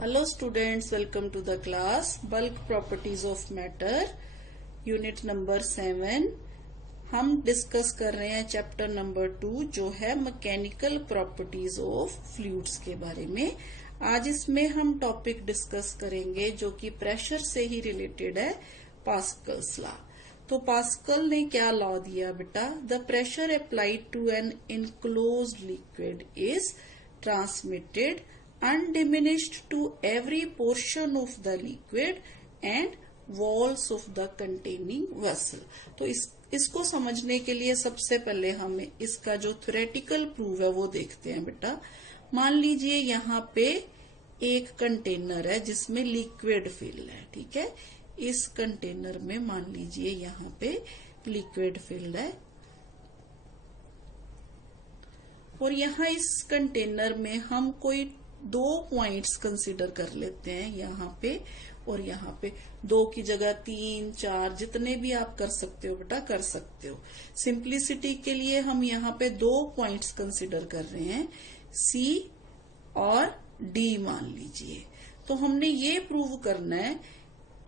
Hello students, welcome to the class Bulk Properties of Matter, unit number 7। हम discuss कर रहे हैं chapter number 2 जो है मैकेनिकल प्रॉपर्टीज ऑफ फ्लूइड्स के बारे में। आज इसमें हम टॉपिक डिस्कस करेंगे जो कि प्रेशर से ही रिलेटेड है, पास्कल्स लॉ। तो पास्कल ने क्या लॉ दिया बेटा? The pressure applied to an enclosed liquid is transmitted undiminished to every portion of the liquid and walls of the containing vessel। तो इसको समझने के लिए सबसे पहले हमें इसका जो थ्योरेटिकल प्रूफ है वो देखते हैं बेटा। मान लीजिए यहाँ पे एक कंटेनर है जिसमें लिक्विड फिल है, ठीक है। इस कंटेनर में मान लीजिए यहाँ पे लिक्विड फिल्ड है और यहाँ इस कंटेनर में हम कोई दो पॉइंट्स कंसीडर कर लेते हैं, यहाँ पे और यहाँ पे। दो की जगह 3, 4 जितने भी आप कर सकते हो बेटा कर सकते हो। सिंप्लिसिटी के लिए हम यहाँ पे दो पॉइंट्स कंसीडर कर रहे हैं, C और D मान लीजिए। तो हमने ये प्रूव करना है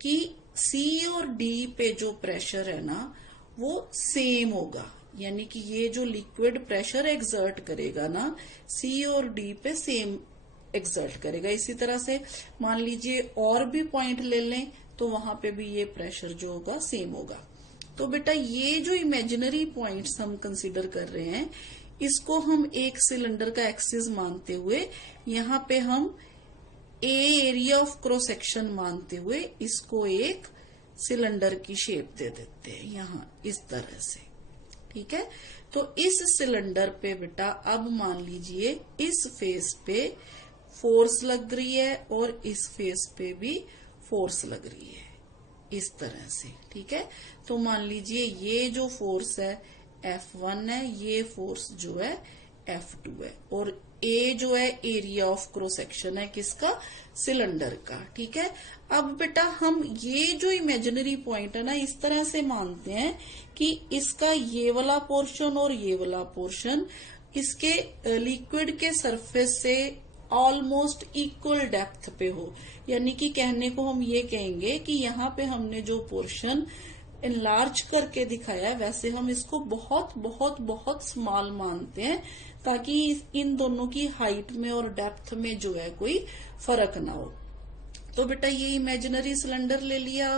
कि C और D पे जो प्रेशर है ना वो सेम होगा, यानी कि ये जो लिक्विड प्रेशर एक्सर्ट करेगा ना C और D पे सेम एक्सर्ट करेगा। इसी तरह से मान लीजिए और भी पॉइंट ले लें तो वहां पे भी ये प्रेशर जो होगा सेम होगा। तो बेटा ये जो इमेजिनरी पॉइंट्स हम कंसीडर कर रहे हैं इसको हम एक सिलेंडर का एक्सिस मानते हुए यहाँ पे हम एरिया ऑफ क्रॉस सेक्शन मानते हुए इसको एक सिलेंडर की शेप दे देते हैं यहाँ इस तरह से, ठीक है। तो इस सिलेंडर पे बेटा अब मान लीजिए इस फेस पे फोर्स लग रही है और इस फेस पे भी फोर्स लग रही है इस तरह से, ठीक है। तो मान लीजिए ये जो फोर्स है F1 है, ये फोर्स जो है F2 है और A जो है एरिया ऑफ क्रॉस सेक्शन है किसका? सिलेंडर का, ठीक है। अब बेटा हम ये जो इमेजिनरी पॉइंट है ना इस तरह से मानते हैं कि इसका ये वाला पोर्शन और ये वाला पोर्शन इसके लिक्विड के सरफेस से ऑलमोस्ट इक्वल डेप्थ पे हो, यानी कि कहने को हम ये कहेंगे कि यहाँ पे हमने जो पोर्शन इनलार्ज करके दिखाया है वैसे हम इसको बहुत बहुत बहुत स्मॉल मानते हैं ताकि इन दोनों की हाइट में और डेप्थ में जो है कोई फर्क ना हो। तो बेटा ये इमेजिनरी सिलेंडर ले लिया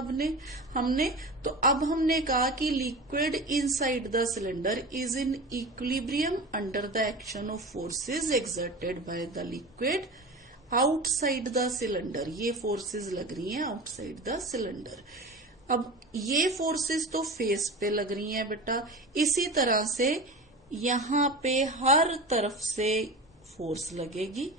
हमने। तो अब हमने कहा कि liquid inside the cylinder is in equilibrium under the action of forces exerted by the liquid outside the cylinder. ये फोर्सेस लग रही हैं आउटसाइड द सिलेंडर। अब ये फोर्सेस तो फेस पे लग रही हैं बेटा, इसी तरह से यहाँ पे हर तरफ से फोर्स लगेगी,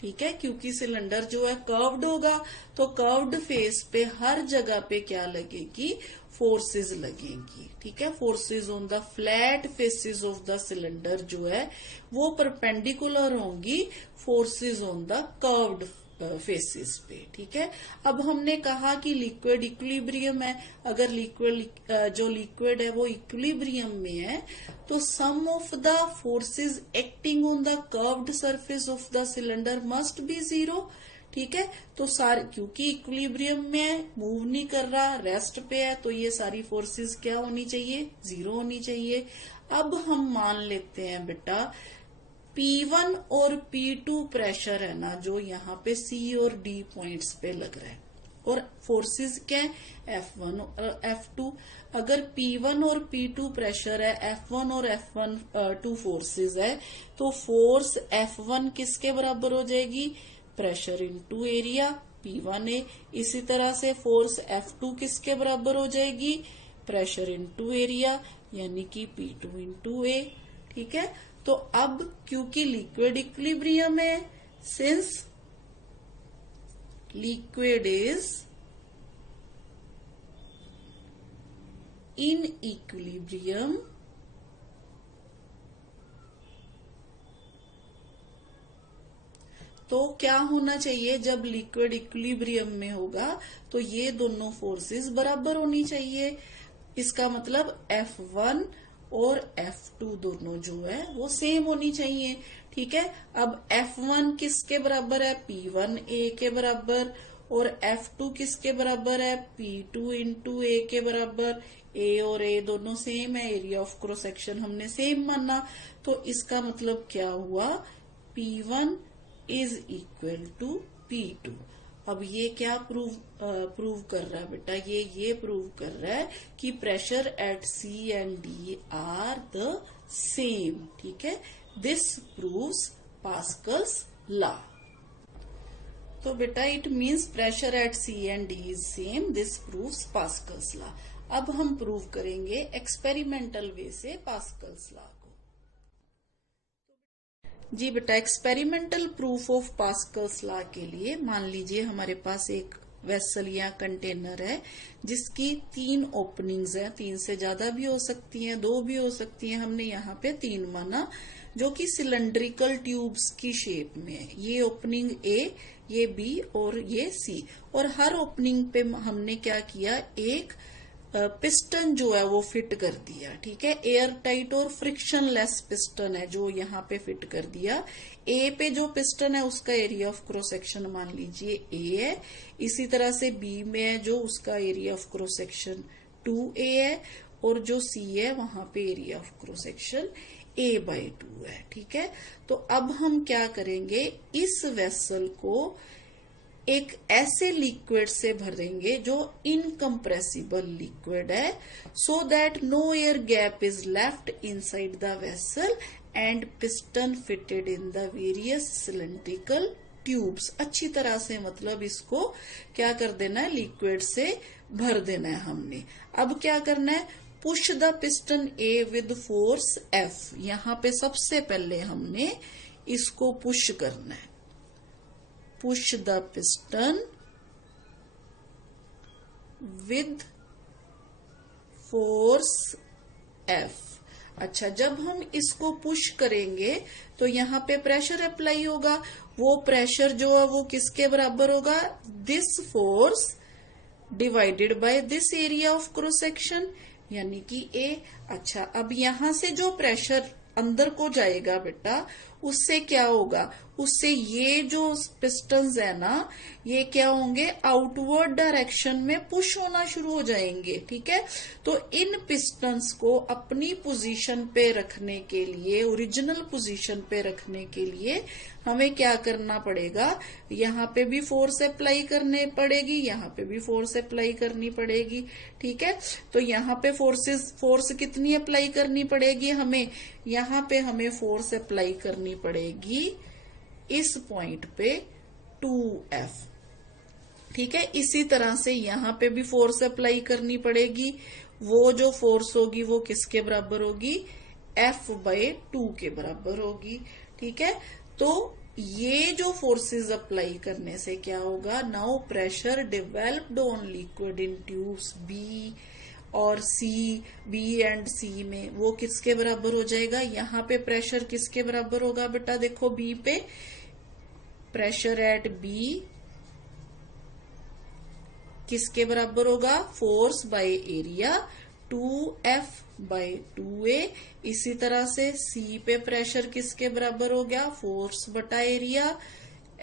ठीक है। क्योंकि सिलेंडर जो है कर्व्ड होगा तो कर्व्ड फेस पे हर जगह पे क्या लगेगी? फोर्सेस लगेंगी, ठीक है। Forces on the flat faces of the cylinder जो है वो परपेंडिकुलर होंगी forces on the curved faces पे, ठीक है। अब हमने कहा कि लिक्विड इक्विलिब्रियम है, अगर लिक्विड है वो इक्विलिब्रियम में है तो sum of the forces acting on the curved surface of the cylinder must be 0, ठीक है। तो सारे क्योंकि इक्विलिब्रियम में मूव नहीं कर रहा, रेस्ट पे है, तो ये सारी फोर्सेस क्या होनी चाहिए? 0 होनी चाहिए। अब हम मान लेते हैं बेटा P1 और P2 प्रेशर है ना जो यहाँ पे C और D पॉइंट्स पे लग रहा है और फोर्सेस क्या है? F1 और F2। अगर P1 और P2 प्रेशर है, F1 और F2 फोर्सेस है, तो फोर्स F1 किसके बराबर हो जाएगी? Pressure into area P1A। इसी तरह से फोर्स F2 किसके बराबर हो जाएगी? प्रेशर इनटू एरिया यानी कि P2 इंटू A, ठीक है। तो अब क्योंकि लिक्विड इक्विलिब्रियम है, since liquid is in equilibrium तो क्या होना चाहिए? जब लिक्विड इक्विलिब्रियम में होगा तो ये दोनों फोर्सेस बराबर होनी चाहिए। इसका मतलब F1 और F2 दोनों जो है वो सेम होनी चाहिए, ठीक है। अब F1 किसके बराबर है, P1A के बराबर, और F2 किसके बराबर है, P2 इंटू ए के बराबर। ए और ए दोनों सेम है, एरिया ऑफ क्रॉस सेक्शन हमने सेम माना, तो इसका मतलब क्या हुआ, P1 is equal to P2। अब ये क्या प्रूव कर रहा है बेटा, ये प्रूव कर रहा है कि pressure at C and D are the same, ठीक है। This proves Pascal's law. तो बेटा it means pressure at C and D is same, this proves Pascal's law. अब हम प्रूव करेंगे एक्सपेरिमेंटल वे से पास्कल्स लॉ को। जी बेटा, experimental proof of Pascal's law के लिए मान लीजिए हमारे पास एक वेसल या कंटेनर है जिसकी 3 ओपनिंग्स है, 3 से ज्यादा भी हो सकती हैं, 2 भी हो सकती हैं, हमने यहाँ पे 3 माना, जो कि सिलेंड्रिकल ट्यूब्स की शेप में है। ये ओपनिंग ए, ये बी और ये सी, और हर ओपनिंग पे हमने क्या किया, एक पिस्टन जो है वो फिट कर दिया, ठीक है। एयर टाइट और फ्रिक्शनलेस पिस्टन है जो यहाँ पे फिट कर दिया। ए पे जो पिस्टन है उसका एरिया ऑफ क्रॉस सेक्शन मान लीजिए ए है, इसी तरह से बी में है जो उसका area of cross section 2A है, और जो सी है वहां पे area of cross section A/2 है, ठीक है। तो अब हम क्या करेंगे, इस वेसल को एक ऐसे लिक्विड से भरेंगे जो इनकम्प्रेसिबल लिक्विड है, so that no air gap is left inside the vessel and piston fitted in the various cylindrical tubes. अच्छी तरह से मतलब इसको क्या कर देना है, लिक्विड से भर देना है हमने। अब क्या करना है, push the piston A with force F। यहाँ पे सबसे पहले हमने इसको पुश करना है, push the piston with force F। अच्छा, जब हम इसको पुश करेंगे तो यहाँ पे प्रेशर अप्लाई होगा, वो प्रेशर जो है वो किसके बराबर होगा, this force divided by this area of cross section, यानी कि A। अच्छा, अब यहां से जो प्रेशर अंदर को जाएगा बेटा, उससे क्या होगा, उससे ये जो पिस्टन्स है ना, ये क्या होंगे, आउटवर्ड डायरेक्शन में पुश होना शुरू हो जाएंगे, ठीक है। तो इन पिस्टन्स को अपनी पोजीशन पे रखने के लिए, ओरिजिनल पोजीशन पे रखने के लिए हमें क्या करना पड़ेगा, यहाँ पे भी फोर्स अप्लाई करने पड़ेगी, यहाँ पे भी फोर्स अप्लाई करनी पड़ेगी, ठीक है। तो यहाँ पे फोर्स कितनी अप्लाई करनी पड़ेगी हमें, यहाँ पे हमें फोर्स अप्लाई करनी पड़ेगी इस पॉइंट पे 2F, ठीक है। इसी तरह से यहाँ पे भी फोर्स अप्लाई करनी पड़ेगी, वो जो फोर्स होगी वो किसके बराबर होगी, F/2 के बराबर होगी, ठीक है। तो ये जो फोर्सेस अप्लाई करने से क्या होगा, now pressure developed on liquid in tubes B और सी, बी एंड सी में वो किसके बराबर हो जाएगा, यहाँ पे प्रेशर किसके बराबर होगा बेटा, देखो बी पे प्रेशर एट बी किसके बराबर होगा, फोर्स बाय एरिया 2F/2A। इसी तरह से सी पे प्रेशर किसके बराबर हो गया, फोर्स बटा एरिया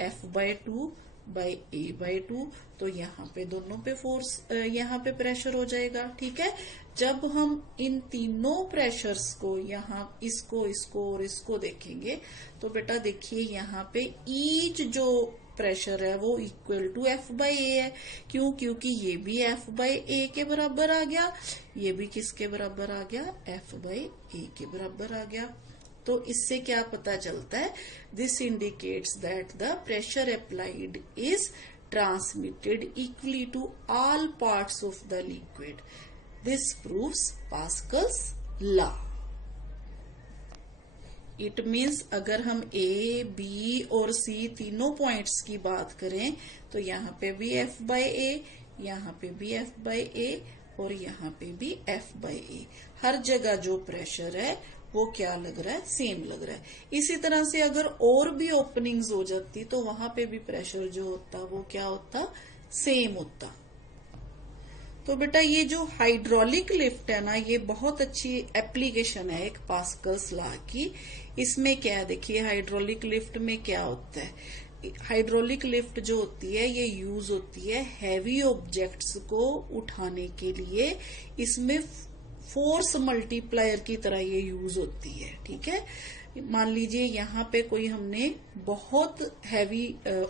F/2/A/2। तो यहाँ पे दोनों पे फोर्स, यहाँ पे प्रेशर हो जाएगा, ठीक है। जब हम इन तीनों प्रेशर्स को, यहाँ इसको, इसको और इसको देखेंगे तो बेटा देखिए यहाँ पे ईच जो प्रेशर है वो इक्वल टू F/A है। क्यों, क्योंकि ये भी F/A के बराबर आ गया, ये भी किसके बराबर आ गया, F/A के बराबर आ गया। तो इससे क्या पता चलता है, this indicates that the pressure applied is transmitted equally to all parts of the liquid. This proves Pascal's law. It means अगर हम A, B और C तीनों पॉइंट्स की बात करें तो यहाँ पे भी F/A, यहाँ पे भी F/A और यहाँ पे भी F/A। हर जगह जो प्रेशर है वो क्या लग रहा है, सेम लग रहा है। इसी तरह से अगर और भी ओपनिंग्स हो जाती तो वहां पे भी प्रेशर जो होता वो क्या होता, सेम होता। तो बेटा ये जो हाइड्रोलिक लिफ्ट है ना, ये बहुत अच्छी एप्लीकेशन है एक पास्कल्स लॉ की। इसमें क्या है, देखिए हाइड्रोलिक लिफ्ट में क्या होता है, हाइड्रोलिक लिफ्ट जो होती है ये यूज होती है हैवी ऑब्जेक्ट्स को उठाने के लिए। इसमें फोर्स मल्टीप्लायर की तरह ये यूज होती है। ठीक है, मान लीजिए यहाँ पे कोई हमने बहुत हैवी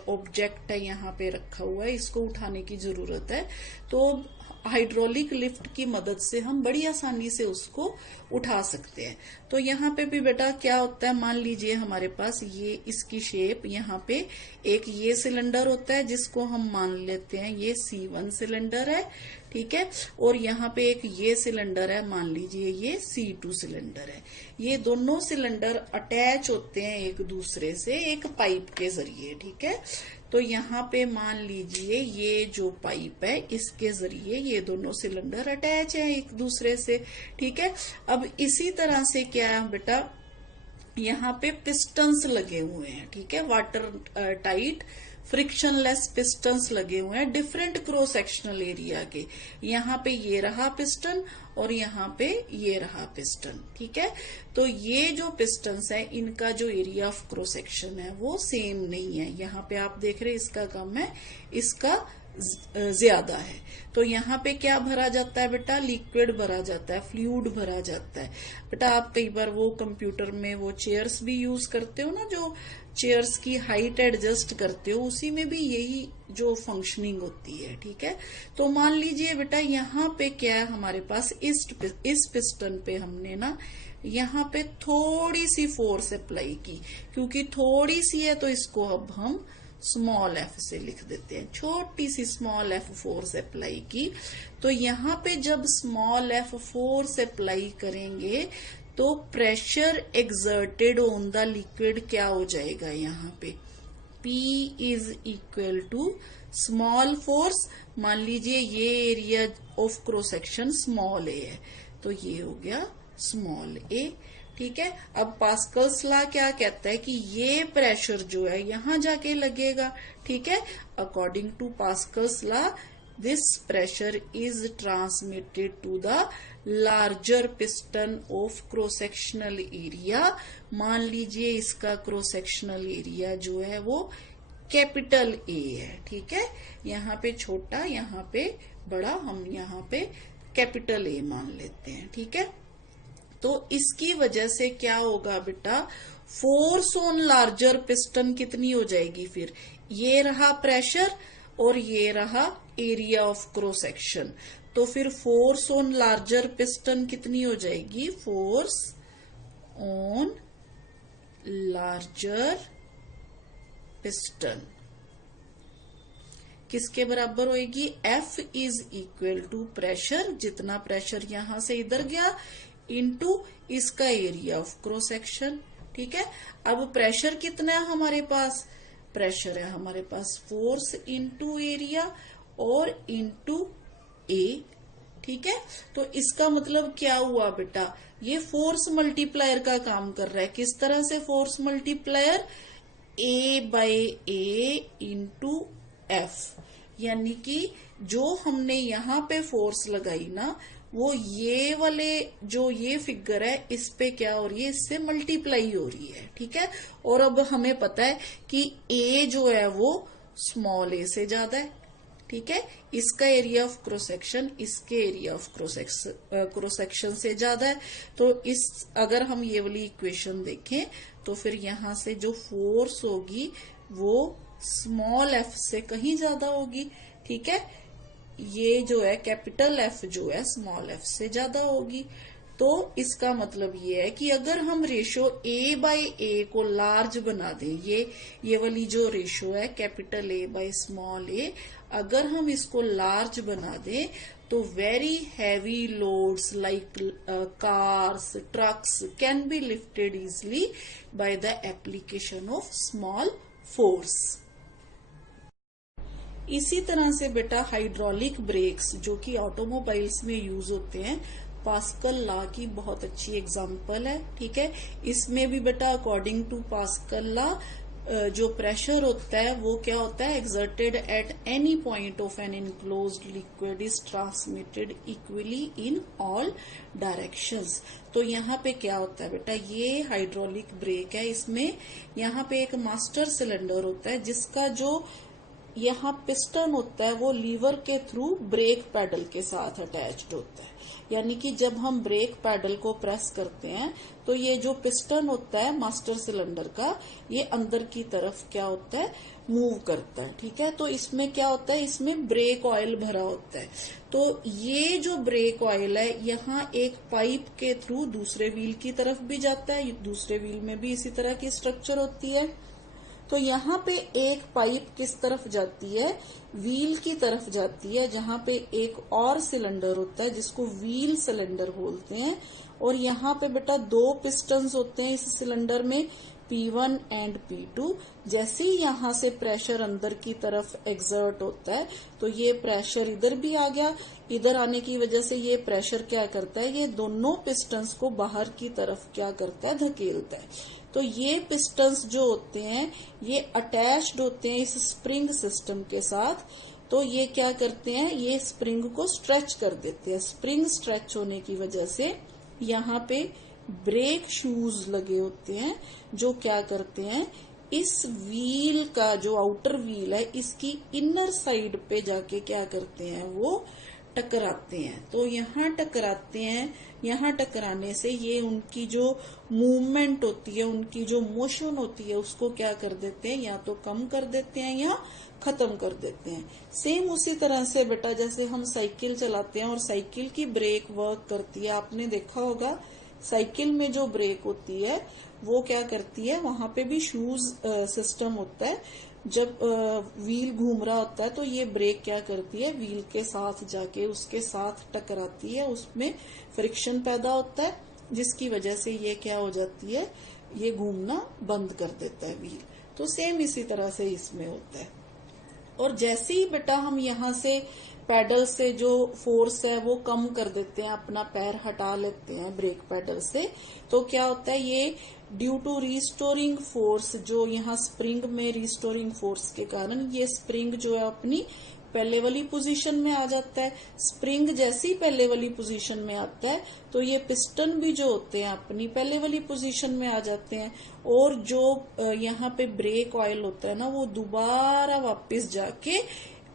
ऑब्जेक्ट है यहाँ पे रखा हुआ है, इसको उठाने की जरूरत है, तो हाइड्रोलिक लिफ्ट की मदद से हम बड़ी आसानी से उसको उठा सकते हैं। तो यहाँ पे भी बेटा क्या होता है, मान लीजिए हमारे पास ये इसकी शेप, यहाँ पे एक ये सिलेंडर होता है जिसको हम मान लेते हैं ये C1 सिलेंडर है। ठीक है, और यहाँ पे एक ये सिलेंडर है, मान लीजिए ये C2 सिलेंडर है। ये दोनों सिलेंडर अटैच होते हैं एक दूसरे से एक पाइप के जरिए। ठीक है, तो यहाँ पे मान लीजिए ये जो पाइप है इसके जरिए ये दोनों सिलेंडर अटैच है एक दूसरे से। ठीक है, अब इसी तरह से क्या है बेटा, यहाँ पे पिस्टन्स लगे हुए हैं। ठीक है, वाटर टाइट फ्रिक्शनलेस पिस्टन्स लगे हुए हैं डिफरेंट क्रॉस सेक्शनल एरिया के। यहाँ पे ये रहा पिस्टन और यहाँ पे ये रहा पिस्टन। ठीक है, तो ये जो पिस्टन्स है इनका जो एरिया ऑफ क्रॉस सेक्शन है वो सेम नहीं है। यहाँ पे आप देख रहे हैं इसका कम है, इसका ज्यादा है। तो यहाँ पे क्या भरा जाता है बेटा, लिक्विड भरा जाता है, फ्लूइड भरा जाता है। बेटा आप कई बार वो कंप्यूटर में वो चेयर्स भी यूज करते हो ना, जो चेयर्स की हाइट एडजस्ट करते हो, उसी में भी यही जो फंक्शनिंग होती है। ठीक है, तो मान लीजिए बेटा यहाँ पे क्या है हमारे पास, इस पिस्टन पे हमने ना यहाँ पे थोड़ी सी फोर्स अप्लाई की, क्योंकि थोड़ी सी है तो इसको अब हम स्मॉल एफ से लिख देते हैं। छोटी C small F force apply की, तो यहाँ पे जब स्मॉल एफ फोर्स अप्लाई करेंगे तो pressure exerted on the liquid क्या हो जाएगा, यहाँ पे P is equal to small force, मान लीजिए ये area of cross section small a है, तो ये हो गया स्मॉल ए। ठीक है, अब पास्कल्स लॉ क्या कहता है कि ये प्रेशर जो है यहां जाके लगेगा। ठीक है, according to Pascal's law this pressure is transmitted to the larger piston of cross sectional area. मान लीजिए इसका क्रॉस सेक्शनल एरिया जो है वो कैपिटल ए है। ठीक है, यहाँ पे छोटा यहाँ पे बड़ा, हम यहाँ पे कैपिटल ए मान लेते हैं। ठीक है, तो इसकी वजह से क्या होगा बेटा, फोर्स ऑन लार्जर पिस्टन कितनी हो जाएगी, फिर ये रहा प्रेशर और ये रहा एरिया ऑफ क्रॉस सेक्शन, तो फिर फोर्स ऑन लार्जर पिस्टन कितनी हो जाएगी, फोर्स ऑन लार्जर पिस्टन किसके बराबर होगी, F is equal to pressure, जितना प्रेशर यहां से इधर गया, इनटू इसका एरिया ऑफ क्रॉस सेक्शन। ठीक है, अब प्रेशर कितना है हमारे पास, प्रेशर है हमारे पास फोर्स इनटू एरिया और इनटू ए। ठीक है, तो इसका मतलब क्या हुआ बेटा, ये फोर्स मल्टीप्लायर का काम कर रहा है। किस तरह से force multiplier, A by A into F, यानी कि जो हमने यहाँ पे फोर्स लगाई ना, वो ये वाले जो ये फिगर है इस पे क्या हो रही है, इससे मल्टीप्लाई हो रही है। ठीक है, और अब हमें पता है कि ए जो है वो स्मॉल ए से ज्यादा है। ठीक है, इसका एरिया ऑफ क्रॉस सेक्शन इसके एरिया ऑफ क्रॉस सेक्शन से ज्यादा है। तो इस अगर हम ये वाली इक्वेशन देखें तो फिर यहां से जो फोर्स होगी वो स्मॉल एफ से कहीं ज्यादा होगी। ठीक है, ये जो है कैपिटल एफ जो है स्मॉल एफ से ज्यादा होगी। तो इसका मतलब ये है कि अगर हम रेशो A बाय ए को लार्ज बना दें, ये वाली जो रेशो है कैपिटल A बाय स्मॉल ए, अगर हम इसको लार्ज बना दें तो very heavy loads like cars, trucks can be lifted easily by the application of small force. इसी तरह से बेटा हाइड्रोलिक ब्रेक्स जो कि ऑटोमोबाइल्स में यूज होते हैं, पास्कल लॉ की बहुत अच्छी एग्जांपल है। ठीक है, इसमें भी बेटा अकॉर्डिंग टू पास्कल लॉ जो प्रेशर होता है वो क्या होता है, exerted at any point of an enclosed liquid is transmitted equally in all directions. तो यहाँ पे क्या होता है बेटा, ये हाइड्रोलिक ब्रेक है, इसमें यहाँ पे एक मास्टर सिलेंडर होता है जिसका जो यहाँ पिस्टन होता है वो लीवर के थ्रू ब्रेक पैडल के साथ अटैच्ड होता है। यानी कि जब हम ब्रेक पैडल को प्रेस करते हैं तो ये जो पिस्टन होता है मास्टर सिलेंडर का, ये अंदर की तरफ क्या होता है, मूव करता है। ठीक है, तो इसमें क्या होता है, इसमें ब्रेक ऑयल भरा होता है। तो ये जो ब्रेक ऑयल है यहाँ एक पाइप के थ्रू दूसरे व्हील की तरफ भी जाता है, दूसरे व्हील में भी इसी तरह की स्ट्रक्चर होती है। तो यहाँ पे एक पाइप किस तरफ जाती है, व्हील की तरफ जाती है, जहाँ पे एक और सिलेंडर होता है जिसको व्हील सिलेंडर बोलते हैं। और यहाँ पे बेटा दो पिस्टन्स होते हैं इस सिलेंडर में, P1 एंड P2। जैसे ही यहाँ से प्रेशर अंदर की तरफ एक्सर्ट होता है तो ये प्रेशर इधर भी आ गया, इधर आने की वजह से ये प्रेशर क्या करता है, ये दोनों पिस्टन्स को बाहर की तरफ क्या करता है, धकेलता है। तो ये पिस्टन्स जो होते हैं ये अटैच्ड होते हैं इस स्प्रिंग सिस्टम के साथ। तो ये क्या करते हैं, ये स्प्रिंग को स्ट्रेच कर देते हैं। स्प्रिंग स्ट्रेच होने की वजह से यहाँ पे ब्रेक शूज लगे होते हैं जो क्या करते हैं, इस व्हील का जो आउटर व्हील है इसकी इनर साइड पे जाके क्या करते हैं, वो टकराते हैं। तो यहाँ टकराते हैं, यहाँ टकराने से ये उनकी जो मूवमेंट होती है, उनकी जो मोशन होती है उसको क्या कर देते हैं, या तो कम कर देते हैं या खत्म कर देते हैं। सेम उसी तरह से बेटा जैसे हम साइकिल चलाते हैं और साइकिल की ब्रेक वर्क करती है, आपने देखा होगा साइकिल में जो ब्रेक होती है वो क्या करती है, वहां पे भी शूज सिस्टम होता है। जब व्हील घूम रहा होता है तो ये ब्रेक क्या करती है, व्हील के साथ जाके उसके साथ टकराती है, उसमें फ्रिक्शन पैदा होता है जिसकी वजह से ये क्या हो जाती है, ये घूमना बंद कर देता है व्हील। तो सेम इसी तरह से इसमें होता है। और जैसे ही बेटा हम यहाँ से पैडल से जो फोर्स है वो कम कर देते हैं, अपना पैर हटा लेते हैं ब्रेक पैडल से, तो क्या होता है, ये ड्यू टू रिस्टोरिंग फोर्स, जो यहाँ स्प्रिंग में रिस्टोरिंग फोर्स के कारण ये स्प्रिंग जो है अपनी पहले वाली पोजीशन में आ जाता है। स्प्रिंग जैसी पहले वाली पोजीशन में आता है तो ये पिस्टन भी जो होते हैं अपनी पहले वाली पोजीशन में आ जाते हैं। और जो यहाँ पे ब्रेक ऑयल होता है ना, वो दोबारा वापस जाके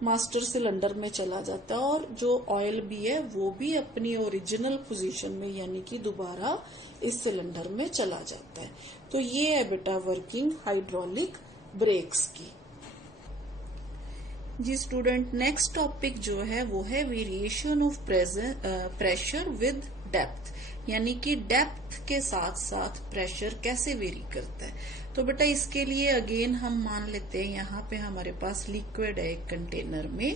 मास्टर सिलेंडर में चला जाता है और जो ऑयल भी है वो भी अपनी ओरिजिनल पोजीशन में यानी कि दोबारा इस सिलेंडर में चला जाता है। तो ये है बेटा वर्किंग हाइड्रोलिक ब्रेक्स की। जी स्टूडेंट, नेक्स्ट टॉपिक जो है वो है variation of pressure with depth, यानी कि डेप्थ के साथ साथ प्रेशर कैसे वेरी करता है। तो बेटा इसके लिए अगेन हम मान लेते हैं यहाँ पे हमारे पास लिक्विड है एक कंटेनर में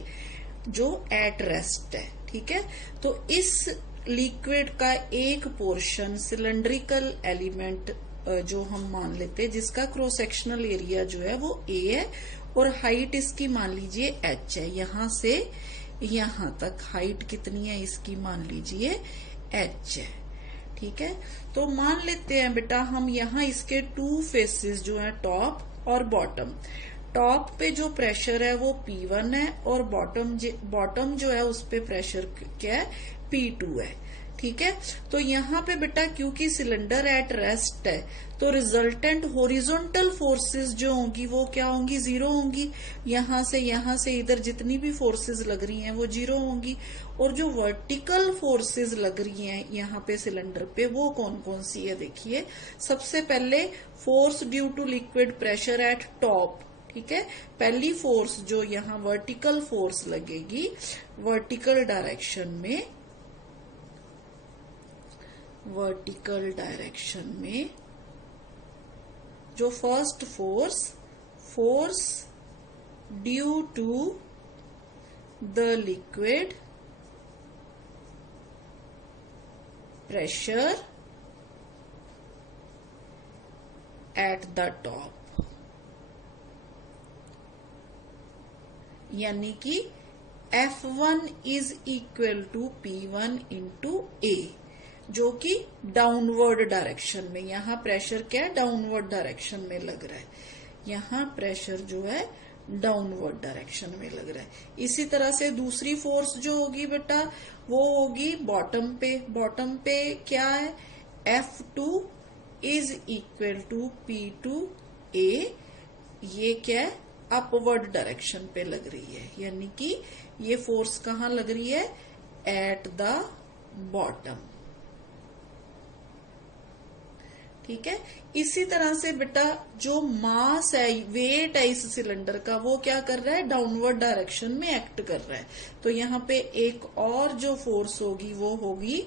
जो एट रेस्ट है। ठीक है, तो इस लिक्विड का एक पोर्शन सिलेंड्रिकल एलिमेंट जो हम मान लेते हैं जिसका क्रॉस सेक्शनल एरिया जो है वो A है और हाइट इसकी मान लीजिए h है। यहां से यहां तक हाइट कितनी है इसकी, मान लीजिए h है। ठीक है, तो मान लेते हैं बेटा हम यहाँ इसके टू फेसेस जो है टॉप और बॉटम। टॉप पे जो प्रेशर है वो P1 है और बॉटम जो है उस पे प्रेशर क्या है, P2 है। ठीक है, तो यहाँ पे बेटा क्योंकि सिलेंडर एट रेस्ट है तो रिजल्टेंट हॉरिजॉन्टल फोर्सेस जो होंगी वो क्या होंगी, जीरो होंगी। यहाँ से इधर जितनी भी फोर्सेस लग रही हैं वो जीरो होंगी। और जो वर्टिकल फोर्सेस लग रही हैं यहाँ पे सिलेंडर पे वो कौन कौन सी है, देखिए। सबसे पहले force due to liquid pressure at top. ठीक है, पहली फोर्स जो यहाँ वर्टिकल फोर्स लगेगी वर्टिकल डायरेक्शन में जो first force due to the liquid pressure at the top, यानी कि F1 is equal to P1 into A, जो कि डाउनवर्ड डायरेक्शन में, यहाँ प्रेशर क्या है, डाउनवर्ड डायरेक्शन में लग रहा है। यहाँ प्रेशर जो है डाउनवर्ड डायरेक्शन में लग रहा है। इसी तरह से दूसरी फोर्स जो होगी बेटा वो होगी बॉटम पे। बॉटम पे क्या है, F2 is equal to P2A। ये क्या है, अपवर्ड डायरेक्शन पे लग रही है, यानी कि ये फोर्स कहाँ लग रही है, एट द बॉटम। ठीक है। इसी तरह से बेटा जो मास है, वेट है इस सिलेंडर का, वो क्या कर रहा है, डाउनवर्ड डायरेक्शन में एक्ट कर रहा है। तो यहाँ पे एक और जो फोर्स होगी वो होगी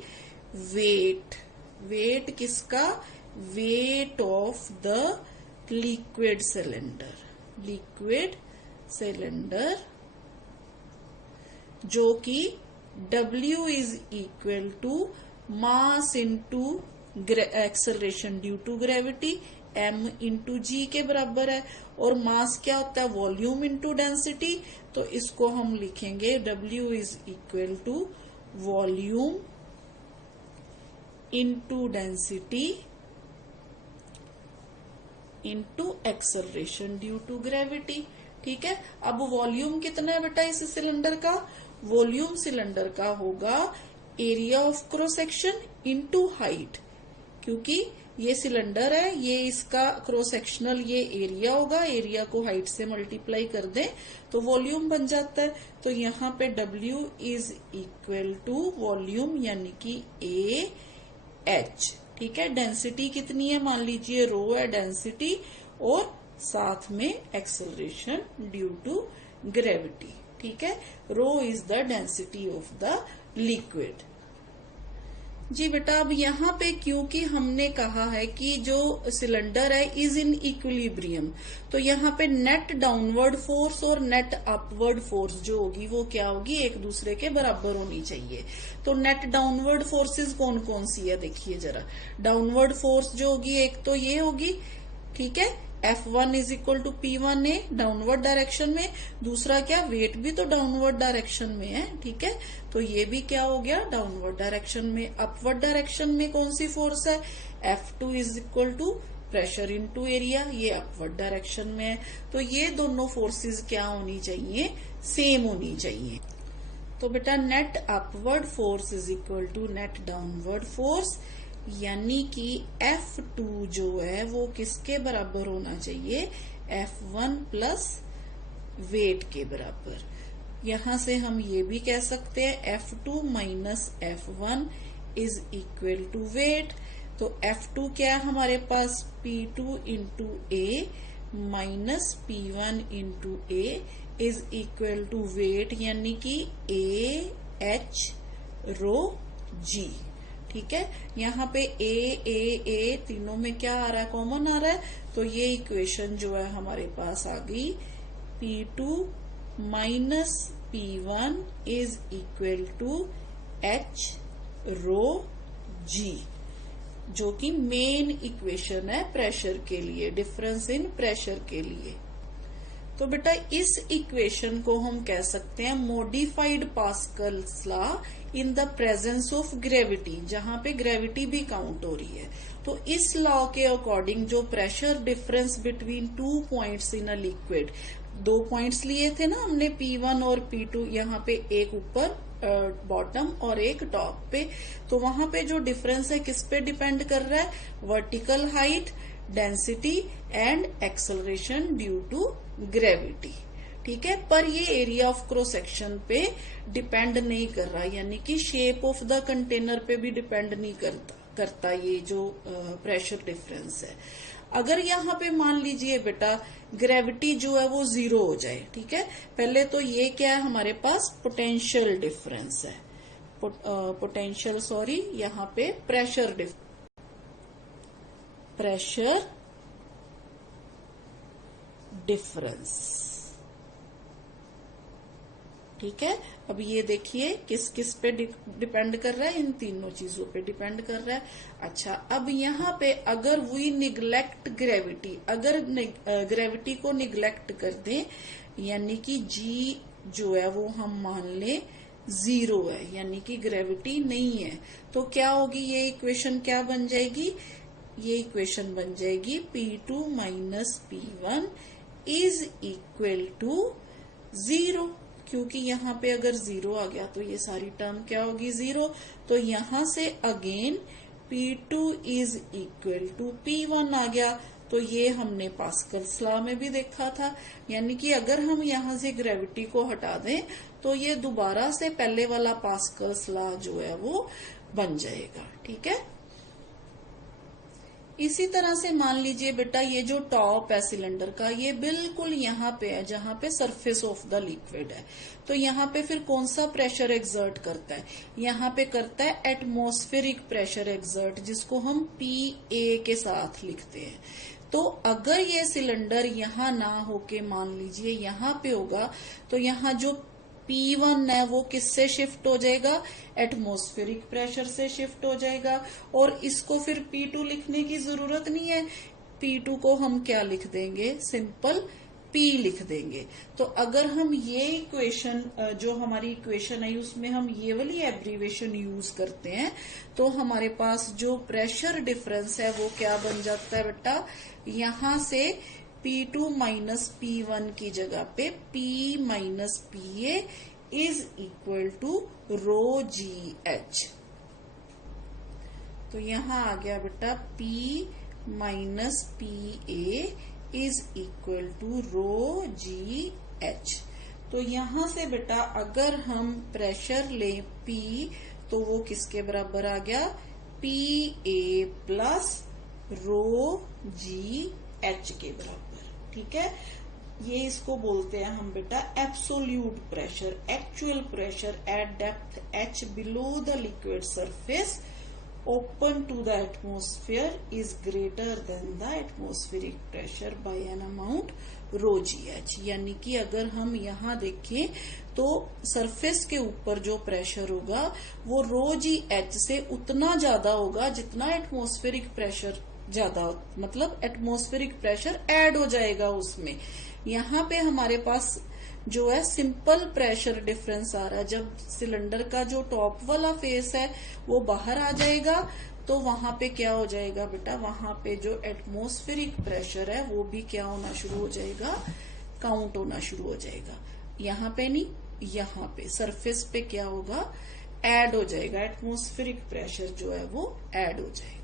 वेट। वेट किसका, weight of the liquid cylinder. Liquid cylinder जो कि W is equal to mass into acceleration due to gravity, m into g के बराबर है। और मास क्या होता है, वॉल्यूम इंटू डेंसिटी। तो इसको हम लिखेंगे W is equal to volume into density into acceleration due to gravity. ठीक है। अब वॉल्यूम कितना है बेटा इस सिलेंडर का, वॉल्यूम सिलेंडर का होगा area of cross section into height, क्योंकि ये सिलेंडर है, ये इसका क्रॉस सेक्शनल ये एरिया होगा, एरिया को हाइट से मल्टीप्लाई कर दें तो वॉल्यूम बन जाता है। तो यहाँ पे W is equal to volume यानी कि AH। ठीक है। डेंसिटी कितनी है, मान लीजिए रो है डेंसिटी, और साथ में एक्सेलरेशन ड्यू टू ग्रेविटी। ठीक है। Rho is the density of the liquid. जी बेटा, अब यहाँ पे क्योंकि हमने कहा है कि जो सिलेंडर है इज इन इक्विलिब्रियम, तो यहाँ पे नेट डाउनवर्ड फोर्स और नेट अपवर्ड फोर्स जो होगी वो क्या होगी, एक दूसरे के बराबर होनी चाहिए। तो नेट डाउनवर्ड फोर्सेस कौन कौन सी है, देखिए जरा। डाउनवर्ड फोर्स जो होगी एक तो ये होगी, ठीक है, F1 is equal to P1A downward direction में। दूसरा क्या, वेट भी तो डाउनवर्ड डायरेक्शन में है। ठीक है। तो ये भी क्या हो गया, डाउनवर्ड डायरेक्शन में। अपवर्ड डायरेक्शन में कौन सी फोर्स है, F2 is equal to pressure into area, ये अपवर्ड डायरेक्शन में है। तो ये दोनों फोर्सेस क्या होनी चाहिए, सेम होनी चाहिए। तो बेटा net upward force is equal to net downward force, यानी कि F2 जो है वो किसके बराबर होना चाहिए, F1 प्लस वेट के बराबर। यहां से हम ये भी कह सकते हैं F2 minus F1 is equal to weight. तो F2 क्या है हमारे पास, P2 into A minus P1 into A is equal to weight, यानी कि AH रो G। ठीक है। यहाँ पे A तीनों में क्या आ रहा है, कॉमन आ रहा है। तो ये इक्वेशन जो है हमारे पास आ गई P2 minus P1 is equal to H rho G, जो कि मेन इक्वेशन है प्रेशर के लिए, डिफरेंस इन प्रेशर के लिए। तो बेटा इस इक्वेशन को हम कह सकते हैं modified Pascal's law in the presence of gravity, जहां पे ग्रेविटी भी काउंट हो रही है। तो इस लॉ के अकॉर्डिंग जो pressure difference between 2 points in a liquid, 2 points लिए थे ना हमने P1 और P2, यहाँ पे एक ऊपर बॉटम और एक टॉप पे। तो वहां पे जो डिफरेंस है किस पे डिपेंड कर रहा है, vertical height, density and acceleration due to gravity. ठीक है। पर ये एरिया ऑफ क्रॉस सेक्शन पे डिपेंड नहीं कर रहा, यानी कि शेप ऑफ द कंटेनर पे भी डिपेंड नहीं करता ये जो प्रेशर डिफरेंस है। अगर यहाँ पे मान लीजिए बेटा ग्रेविटी जो है वो 0 हो जाए, ठीक है, पहले तो ये क्या है हमारे पास, पोटेंशियल डिफरेंस है, पोटेंशियल सॉरी, यहाँ पे प्रेशर डिफरेंस। ठीक है। अब ये देखिए किस किस पे डिपेंड कर रहा है, इन तीनों चीजों पे डिपेंड कर रहा है। अच्छा, अब यहाँ पे अगर वी निग्लेक्ट ग्रेविटी, अगर ग्रेविटी को निग्लेक्ट कर दें, यानी कि जी जो है वो हम मान लें 0 है, यानी कि ग्रेविटी नहीं है, तो क्या होगी ये इक्वेशन, क्या बन जाएगी, ये इक्वेशन बन जाएगी P2 minus P1 is equal to 0, क्योंकि यहाँ पे अगर 0 आ गया तो ये सारी टर्म क्या होगी 0। तो यहाँ से again P2 is equal to P1 आ गया। तो ये हमने पास्कल्स लॉ में भी देखा था, यानी कि अगर हम यहाँ से ग्रेविटी को हटा दें तो ये दोबारा से पहले वाला पास्कल्स लॉ जो है वो बन जाएगा। ठीक है, इसी तरह से मान लीजिए बेटा ये जो टॉप है सिलेंडर का, ये बिल्कुल यहाँ पे है जहाँ पे सरफेस ऑफ द लिक्विड है। तो यहाँ पे फिर कौन सा प्रेशर एक्सर्ट करता है? यहाँ पे करता है एटमॉस्फेरिक प्रेशर एक्सर्ट, जिसको हम PA के साथ लिखते हैं। तो अगर ये सिलेंडर यहाँ ना होके मान लीजिए यहाँ पे होगा, तो यहाँ जो P1 है वो किससे शिफ्ट हो जाएगा? एटमॉस्फेरिक प्रेशर से शिफ्ट हो जाएगा। और इसको फिर P2 लिखने की जरूरत नहीं है, P2 को हम क्या लिख देंगे? सिंपल P लिख देंगे। तो अगर हम ये इक्वेशन, जो हमारी इक्वेशन आई उसमें हम ये वाली एब्रीवेशन यूज करते हैं, तो हमारे पास जो प्रेशर डिफरेंस है वो क्या बन जाता है बेटा? यहाँ से P2 माइनस P1 की जगह पे P minus PA is equal to rho GH। तो यहाँ आ गया बेटा P minus PA is equal to rho GH। तो यहाँ से बेटा अगर हम प्रेशर लें P, तो वो किसके बराबर आ गया? PA प्लस रो GH के बराबर। ठीक है, ये इसको बोलते हैं हम बेटा absolute pressure, actual pressure at depth H below the liquid surface open to the atmosphere is greater than the atmospheric pressure by an amount rho GH। यानी कि अगर हम यहाँ देखें तो सरफेस के ऊपर जो प्रेशर होगा वो रो GH से उतना ज्यादा होगा जितना एटमोस्फेरिक प्रेशर ज्यादा, मतलब एटमॉस्फेरिक प्रेशर ऐड हो जाएगा उसमें। यहाँ पे हमारे पास जो है सिंपल प्रेशर डिफरेंस आ रहा है। जब सिलेंडर का जो टॉप वाला फेस है वो बाहर आ जाएगा तो वहां पे क्या हो जाएगा बेटा? वहां पे जो एटमॉस्फेरिक प्रेशर है वो भी क्या होना शुरू हो जाएगा? काउंट होना शुरू हो जाएगा। यहाँ पे नहीं, यहाँ पे सरफेस पे क्या होगा? ऐड हो जाएगा, एटमॉस्फेरिक प्रेशर जो है वो ऐड हो जाएगा।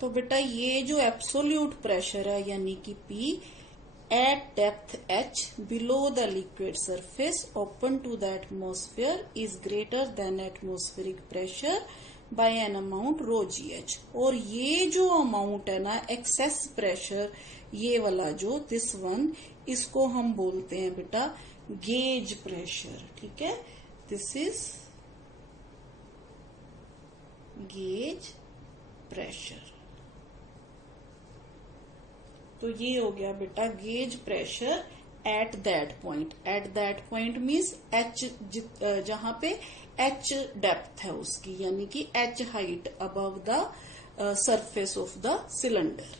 तो बेटा ये जो एब्सोल्यूट प्रेशर है यानी कि P at depth H below the liquid surface open to the atmosphere is greater than atmospheric pressure by an amount rho GH। और ये जो अमाउंट है ना एक्सेस प्रेशर, ये वाला जो दिस वन, इसको हम बोलते हैं बेटा गेज प्रेशर। ठीक है, दिस इज गेज प्रेशर। तो ये हो गया बेटा gauge pressure at that point. At that point means H, जहां पे H डेप्थ है उसकी, यानी कि H height above the surface of the cylinder.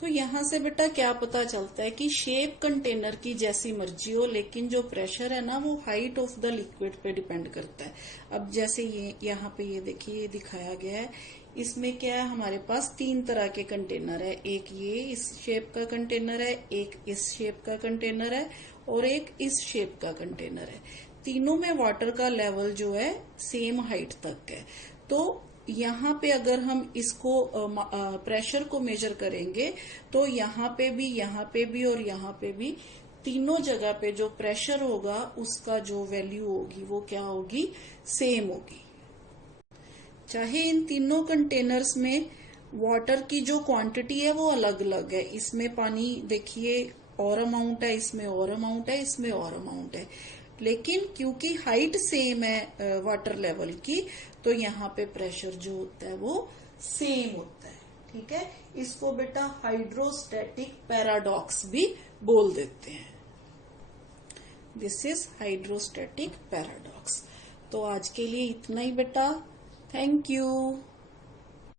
तो यहां से बेटा क्या पता चलता है कि शेप कंटेनर की जैसी मर्जी हो, लेकिन जो प्रेशर है ना वो हाइट ऑफ द लिक्विड पे डिपेंड करता है। अब जैसे ये यहाँ पे ये देखिए ये दिखाया गया है, इसमें क्या है हमारे पास 3 तरह के कंटेनर है। एक ये इस शेप का कंटेनर है, एक इस शेप का कंटेनर है और एक इस शेप का कंटेनर है। तीनों में वाटर का लेवल जो है सेम हाइट तक है। तो यहाँ पे अगर हम इसको प्रेशर को मेजर करेंगे तो यहाँ पे भी और यहाँ पे भी तीनों जगह पे जो प्रेशर होगा उसका जो वैल्यू होगी वो क्या होगी? सेम होगी। चाहे इन तीनों कंटेनर्स में वाटर की जो क्वांटिटी है वो अलग अलग है। इसमें पानी देखिए और अमाउंट है, इसमें और अमाउंट है, इसमें और अमाउंट है, लेकिन क्योंकि हाइट सेम है वाटर लेवल की, तो यहाँ पे प्रेशर जो होता है वो सेम होता है। ठीक है, इसको बेटा हाइड्रोस्टैटिक पैराडॉक्स भी बोल देते हैं। This is hydrostatic paradox. तो आज के लिए इतना ही बेटा, थैंक यू।